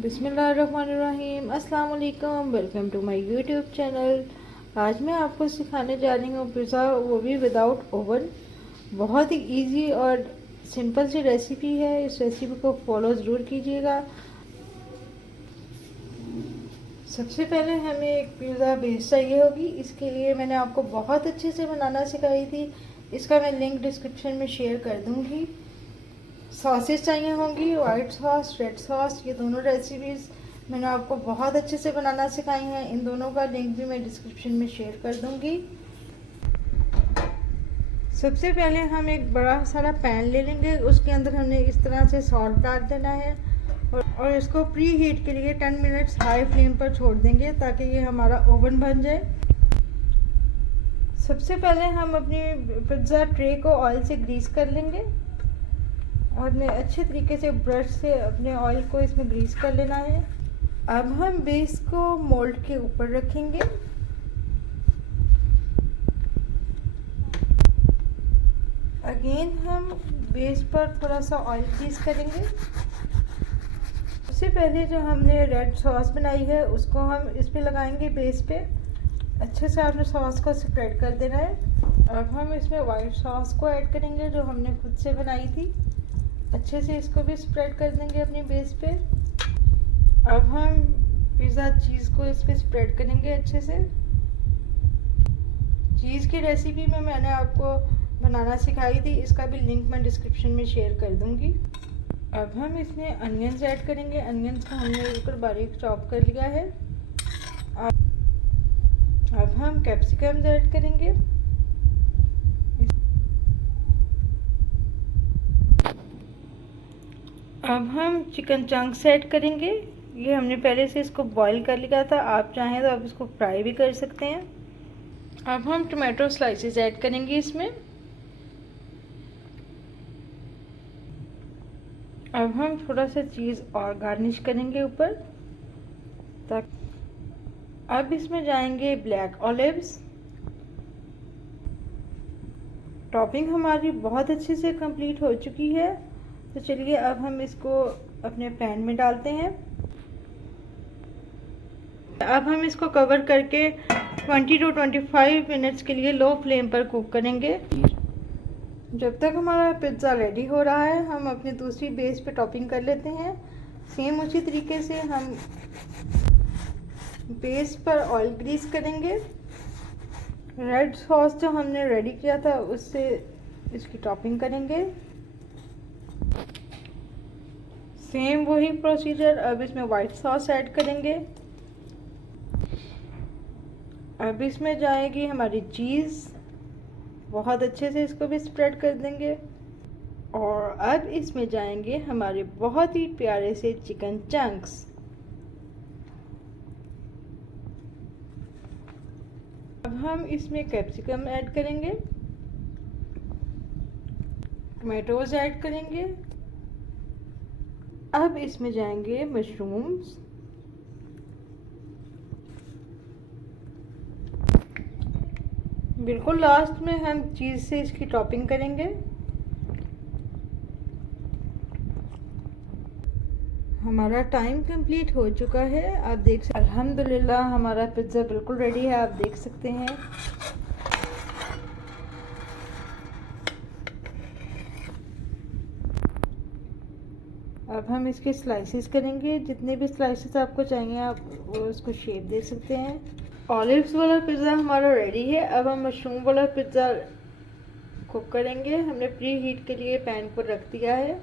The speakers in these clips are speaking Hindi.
बिस्मिल्लाहिर्रहमानिर्रहीम, अस्सलाम वालेकुम। Welcome to my YouTube channel. आज मैं आपको सिखाने जा रही हूँ पिज़्ज़ा, वो भी विदाउट ओवन। बहुत ही इजी और सिंपल सी रेसिपी है। इस रेसिपी को फॉलो ज़रूर कीजिएगा। सबसे पहले हमें एक पिज़्ज़ा बेस चाहिए होगी। इसके लिए मैंने आपको बहुत अच्छे से बनाना सिखाई थी। इसका मैं लिंक डिस्क्रिप्शन में शेयर कर दूँगी। सॉसेस चाहिए होंगी, वाइट सॉस, रेड सॉस। ये दोनों रेसिपीज़ मैंने आपको बहुत अच्छे से बनाना सिखाई हैं। इन दोनों का लिंक भी मैं डिस्क्रिप्शन में शेयर कर दूंगी। सबसे पहले हम एक बड़ा सारा पैन ले लेंगे। उसके अंदर हमने इस तरह से सॉल्ट डाल देना है और इसको प्री हीट के लिए 10 मिनट्स हाई फ्लेम पर छोड़ देंगे ताकि ये हमारा ओवन बन जाए। सबसे पहले हम अपनी पिज़्ज़ा ट्रे को ऑयल से ग्रीस कर लेंगे और अपने अच्छे तरीके से ब्रश से अपने ऑयल को इसमें ग्रीस कर लेना है। अब हम बेस को मोल्ड के ऊपर रखेंगे। अगेन हम बेस पर थोड़ा सा ऑयल ग्रीस करेंगे। सबसे पहले जो हमने रेड सॉस बनाई है उसको हम इस पे लगाएंगे बेस पे। अच्छे से आपने सॉस को स्प्रेड कर देना है। अब हम इसमें वाइट सॉस को ऐड करेंगे जो हमने खुद से बनाई थी। अच्छे से इसको भी स्प्रेड कर देंगे अपनी बेस पे। अब हम पिज़्ज़ा चीज़ को इस पे स्प्रेड करेंगे अच्छे से। चीज़ की रेसिपी में मैंने आपको बनाना सिखाई थी, इसका भी लिंक मैं डिस्क्रिप्शन में शेयर कर दूंगी। अब हम इसमें अनियंस ऐड करेंगे। अनियंस को हमने बिल्कुल बारीक चॉप कर लिया है। अब हम कैप्सिकम्स ऐड करेंगे। अब हम चिकन चंक्स ऐड करेंगे। ये हमने पहले से इसको बॉईल कर लिया था। आप चाहें तो आप इसको फ्राई भी कर सकते हैं। अब हम टमाटो स्लाइसेस ऐड करेंगे इसमें। अब हम थोड़ा सा चीज़ और गार्निश करेंगे ऊपर तक। अब इसमें जाएंगे ब्लैक ऑलिव्स। टॉपिंग हमारी बहुत अच्छे से कंप्लीट हो चुकी है। तो चलिए अब हम इसको अपने पैन में डालते हैं। अब हम इसको कवर करके 20 to 25 मिनट्स के लिए लो फ्लेम पर कुक करेंगे। जब तक हमारा पिज़्ज़ा रेडी हो रहा है हम अपनी दूसरी बेस पे टॉपिंग कर लेते हैं। सेम उसी तरीके से हम बेस पर ऑयल ग्रीस करेंगे। रेड सॉस जो हमने रेडी किया था उससे इसकी टॉपिंग करेंगे। सेम वही प्रोसीजर। अब इसमें वाइट सॉस ऐड करेंगे। अब इसमें जाएगी हमारी चीज़। बहुत अच्छे से इसको भी स्प्रेड कर देंगे। और अब इसमें जाएंगे हमारे बहुत ही प्यारे से चिकन चंक्स। अब हम इसमें कैप्सिकम ऐड करेंगे, टमाटोज ऐड करेंगे। अब इसमें जाएंगे मशरूम्स। बिल्कुल लास्ट में हम चीज़ से इसकी टॉपिंग करेंगे। हमारा टाइम कंप्लीट हो चुका है। आप देख सकते, अल्हम्दुलिल्लाह हमारा पिज़्ज़ा बिल्कुल रेडी है। आप देख सकते हैं। अब हम इसके स्लाइसेस करेंगे। जितने भी स्लाइसेस आपको चाहिए आप वो उसको शेप दे सकते हैं। ऑलिव्स वाला पिज़्ज़ा हमारा रेडी है। अब हम मशरूम वाला पिज़्ज़ा कुक करेंगे। हमने प्री हीट के लिए पैन को रख दिया है।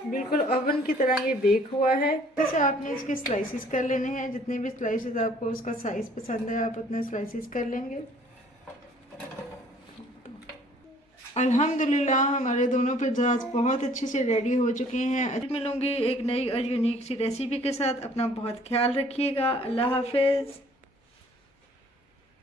बिल्कुल ओवन की तरह ये बेक हुआ है। जैसे आपने इसके स्लाइसेस कर लेने हैं। जितने भी स्लाइसेस आपको उसका साइज़ पसंद है आप उतने स्लाइसेस कर लेंगे। अल्हम्दुलिल्लाह हमारे दोनों पिज़्ज़ाज बहुत अच्छे से रेडी हो चुके हैं। आज मिलूंगी एक नई और यूनिक सी रेसिपी के साथ। अपना बहुत ख्याल रखिएगा। अल्लाह हाफिज़।